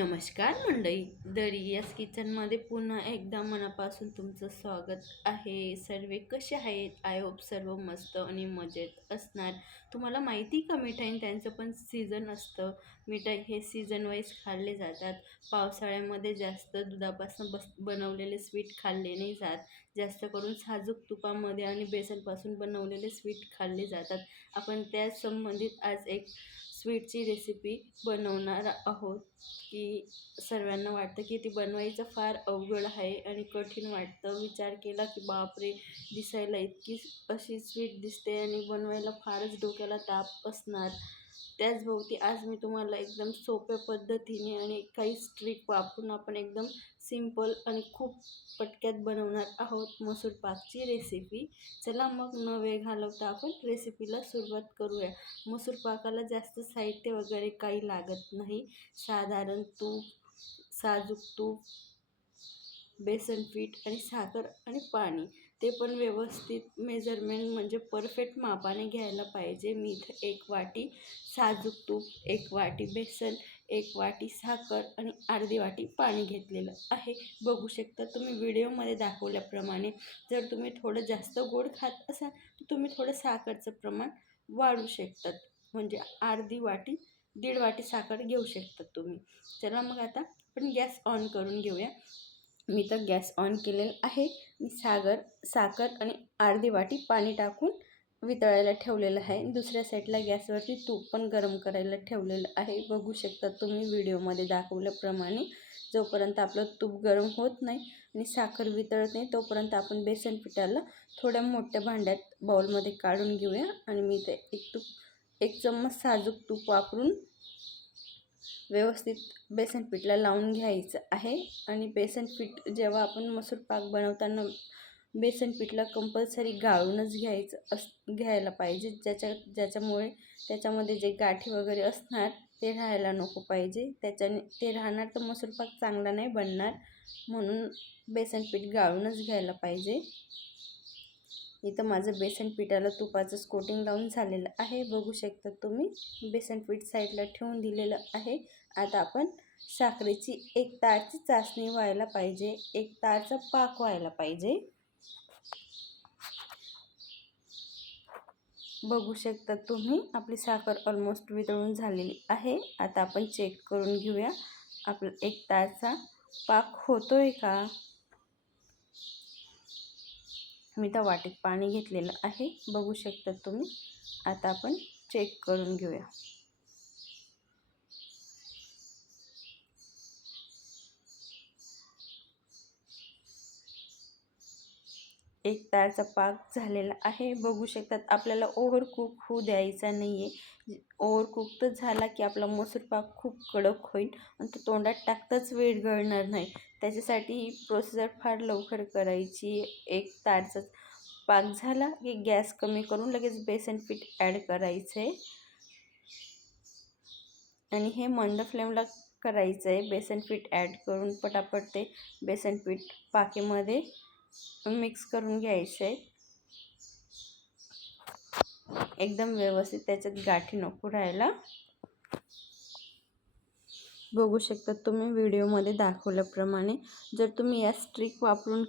नमस्कार मंडळी, दरियास किचनमध्ये पुन्हा एकदा मनापासून तुमचं स्वागत आहे. सर्व कसे आहेत? आय होप सर्व मस्त आणि मजेत असणार. तुम्हाला माहिती का, मिठाई त्यांचं पण सीझन असतं. मिठाई हे सीझन वाईज खाल्ले जातात. पावसाळ्यामध्ये जास्त दुधापासून बनवलेले स्वीट खाल्ले नाही जात. जास्त करून साजूक तुपामध्ये आणि बेसनपासून बनवलेले स्वीट खाल्ले जातात. आपण त्या संबंधित आज एक स्वीटची रेसिपी बनवणार आहोत की सर्वांना वाटतं की ती बनवायचं फार अवघड आहे आणि कठीण वाटतं. विचार केला की बापरे, दिसायला इतकी अशी स्वीट दिसते आणि बनवायला फारच डोक्याला ताप असणार. त्याचभोवती आज मी तुम्हाला एकदम सोप्या पद्धतीने आणि काही ट्रिक वापरून आपण एकदम सिंपल आणि खूप पटक्यात बनवणार आहोत मसूर पाकची रेसिपी. चला मग न वेळ घालवता आपण रेसिपीला सुरुवात करूया. मसूर पाकाला जास्त साहित्य वगैरे काही लागत नाही. साधारण तूप, साजूक तूप, बेसन पीठ आणि साखर आणि पाणी, ते पण व्यवस्थित मेजरमेंट म्हणजे परफेक्ट मापाने घ्यायला पाहिजे. मी इथं 1 वाटी साजूक तूप, 1 वाटी बेसन, 1 वाटी साखर आणि अर्धी वाटी पाणी घेतलेलं आहे. बघू शकता तुम्ही व्हिडिओमध्ये दाखवल्याप्रमाणे. जर तुम्ही थोडं जास्त गोड खात असाल तर तुम्ही थोडं साखरचं प्रमाण वाढवू शकतात. म्हणजे अर्धी वाटी, 1.5 वाटी साखर घेऊ शकता तुम्ही. चला मग आता आपण गॅस ऑन करून घेऊया. मी तर गॅस ऑन केलेला आहे. मी साखर आणि अर्धी वाटी पाणी टाकून वितळायला ठेवलेलं आहे. दुसऱ्या साईडला गॅसवरती तूप पण गरम करायला ठेवलेलं आहे. बघू शकता तुम्ही व्हिडिओमध्ये दाखवल्याप्रमाणे. जोपर्यंत आपलं तूप गरम होत नाही आणि साखर वितळत नाही तोपर्यंत आपण बेसन पिठाला थोड्या मोठ्या भांड्यात बाउलमध्ये काढून घेऊया. आणि मी ते 1 चम्मच साजूक तूप वापरून व्यवस्थित बेसन पीठला लावून घ्यायचं आहे. आणि बेसन पीठ जेव्हा आपण मसूर पाक बनवताना बेसन पीठला कंपल्सरी गाळूनच घ्यायला पाहिजे. ज्याच्यामुळे त्याच्यामध्ये जे गाठी वगैरे असणार ते राहायला नको पाहिजे. त्याच्याने ते राहणार तर मसूर पाक चांगला नाही बनणार. म्हणून बेसन पीठ गाळूनच घ्यायला पाहिजे. इथं माझं बेसन पिठाला तुपाचं कोटिंग लावून झालेलं आहे. बघू शकता तुम्ही. बेसन पीठ साईडला ठेवून दिलेलं आहे. आता आपण साखरेची 1 तारची चासणी व्हायला पाहिजे, 1 तारचा पाक व्हायला पाहिजे. बघू शकता तुम्ही, आपली साखर ऑलमोस्ट वितळून झालेली आहे. आता आपण चेक करून घेऊया आपला 1 तारचा पाक होतोय का. मी तर वाटीत पाणी घेतलेलं आहे. बघू शकता तुम्ही. आता आपण चेक करून घेऊया. 1 तारचा पाक झालेला आहे. बघू शकतात. आपल्याला ओव्हर कुक होऊ द्यायचा नाही आहे. ओव्हर कुक तर झाला की आपला मसूर पाक खूप कडक होईल आणि तो तोंडात टाकताच विरघळणार नाही. त्याच्यासाठी ही प्रोसिजर फार लवकर करायची. 1 तारचा पाक झाला की गॅस कमी करून लगेच बेसन पीठ ॲड करायचं आहे. आणि हे मंद फ्लेमला करायचं आहे. बेसन पीठ ॲड करून पटापट ते बेसन पीठ पाकेमध्ये मिक्स करून घ्यायचं आहे. एकदम व्यवस्थित, त्याच्यात गाठी नको राहायला. बघू शकता तुम्ही व्हिडिओमध्ये दाखवल्याप्रमाणे. जर तुम्ही या ट्रिक वापरून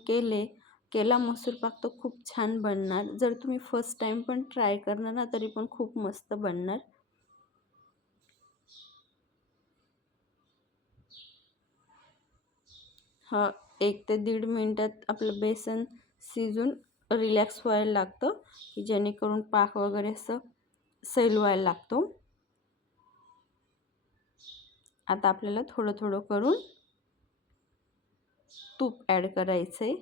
केला मसूर पाक तर खूप छान बनणार. जर तुम्ही फर्स्ट टाइम पण ट्राय करणार ना तरी पण खूप मस्त बनणार. हा 1 ते 1.5 मिनिटात आपलं बेसन शिजून रिलॅक्स व्हायला लागतं, की जेणेकरून पाक वगैरे असं सैल व्हायला लागतो. आता आपल्याला थोडं थोडं करून तूप ॲड करायचं आहे.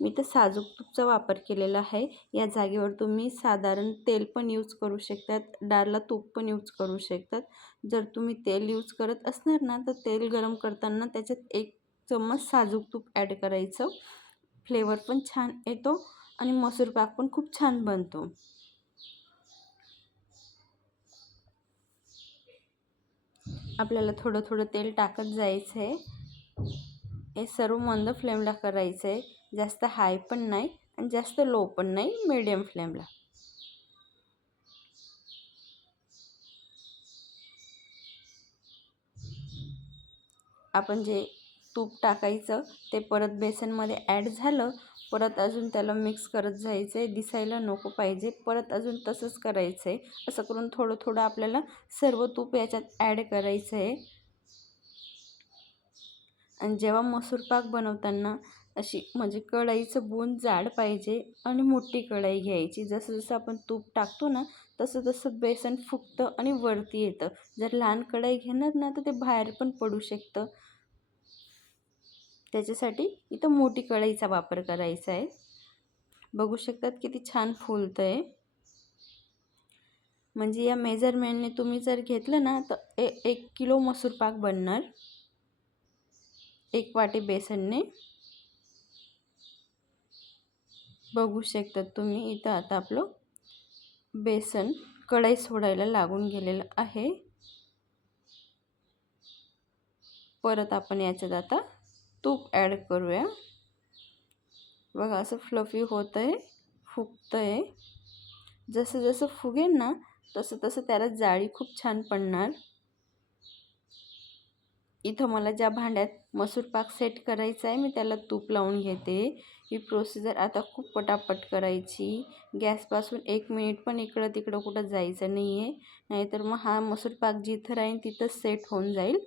मी तर साजूक तूपचा वापर केलेला आहे. या जागेवर तुम्ही साधारण तेल पण यूज करू शकतात, डालला तूप पण यूज करू शकतात. जर तुम्ही तेल यूज करत असणार ना तर तेल गरम करताना त्याच्यात 1 चम्मच साजूक तूप ॲड करायचं. फ्लेवर पण छान येतो आणि मसूर पाक पण खूप छान बनतो. आपल्याला थोडं थोडं तेल टाकत जायचं आहे. हे सर्व मंद फ्लेमला करायचं आहे. जास्त हाय पण नाही आणि जास्त लो पण नाही, मीडियम फ्लेमला. आपण जे तूप टाकायचं ते परत बेसनमध्ये ॲड झालं. परत अजून त्याला मिक्स करत जायचं आहे. दिसायला नको पाहिजे. परत अजून तसंच करायचं आहे. असं करून थोडं थोडं आपल्याला सर्व तूप याच्यात ॲड करायचं आहे. आणि जेव्हा मसूर पाक बनवताना अशी म्हणजे कढईचं बुंद जाड पाहिजे आणि मोठी कढई घ्यायची. जसं जसं आपण तूप टाकतो ना तसं तसं बेसन फुगतं आणि वरती येतं. जर लहान कढई घेणार ना तर ते बाहेर पण पडू शकतं. त्याच्यासाठी इथं मोठी कढईचा वापर करायचा आहे. बघू शकतात किती छान फुलतं आहे. म्हणजे या मेजरमेंटने तुम्ही जर घेतलं ना तर 1 किलो मसूर पाक बनणार 1 वाटी बेसनने. बघू शकतात तुम्ही इथं आता आपलं बेसन कढई सोडायला लागून गेलेलं आहे. परत आपण याच्यात आता तूप ॲड करूया. बघा असं फ्लफी होतं आहे, फुगतं आहे. जसं जसं फुगेल ना तसं तसं त्याला जाळी खूप छान पडणार. इथं मला ज्या भांड्यात मसूर पाक सेट करायचा आहे मी त्याला तूप लावून घेते. ही प्रोसिजर आता खूप पटापट करायची. गॅसपासून 1 मिनिट पण इकडं तिकडं कुठं जायचं नाही आहे. नाहीतर मग हा मसूर पाक जिथं राहील तिथंच सेट होऊन जाईल.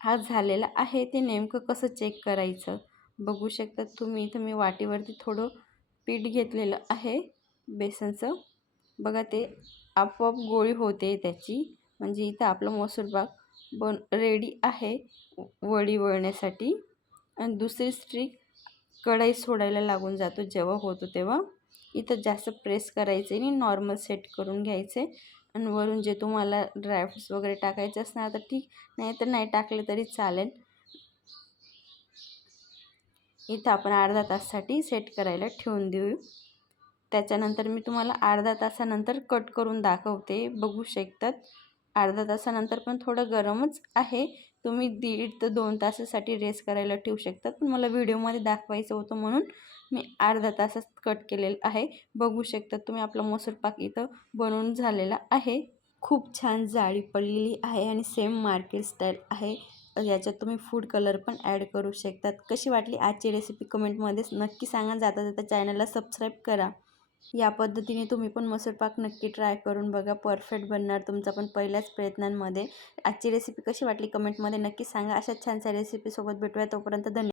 हा झालेला आहे. ते नेमकं कसं चेक करायचं बघू शकता तुम्ही. इथं मी वाटीवरती थोडं पीठ घेतलेलं आहे बेसनचं. बघा ते आपोआप गोळी होते त्याची. म्हणजे इथं आपलं मसूर पाक रेडी आहे वडी वळण्यासाठी. आणि दुसरी स्ट्रिक कढई सोडायला लागून जातो जेव्हा होतो तेव्हा. इथं जास्त प्रेस करायचं नाही, नॉर्मल सेट करून घ्यायचे. आणि वरून जे तुम्हाला ड्रायफ्रुट्स वगैरे टाकायचे असणार तर ठीक, नाही तर नाही टाकले तरी चालेल. इथं आपण अर्धा तासासाठी सेट करायला ठेवून देऊ. त्याच्यानंतर मी तुम्हाला अर्धा तासानंतर कट करून दाखवते. बघू शकतात अर्धा तासानंतर पण थोडं गरमच आहे. तुम्ही 1.5 ते 2 तासासाठी रेस्ट करायला ठेवू शकतात. पण मला व्हिडिओमध्ये दाखवायचं होतं म्हणून मी अर्धा तासात कट केलेलं आहे. बघू शकतात तुम्ही आपला मसूर पाक इथं बनवून झालेला आहे. खूप छान जाळी पडलेली आहे आणि सेम मार्केट स्टाईल आहे. याच्यात तुम्ही फूड कलर पण ॲड करू शकतात. कशी वाटली आजची रेसिपी कमेंटमध्ये नक्की सांगा. जाता जाता चॅनलला सबस्क्राईब करा. या पद्धतीने तुम्ही पण मसूर पाक नक्की ट्राय करून बघा. परफेक्ट बनणार तुमचा पण पहिल्याच प्रयत्नांमध्ये. आजची रेसिपी कशी वाटली कमेंटमध्ये नक्की सांगा. अशाच छानशा रेसिपीसोबत भेटूया. तोपर्यंत धन्यवाद.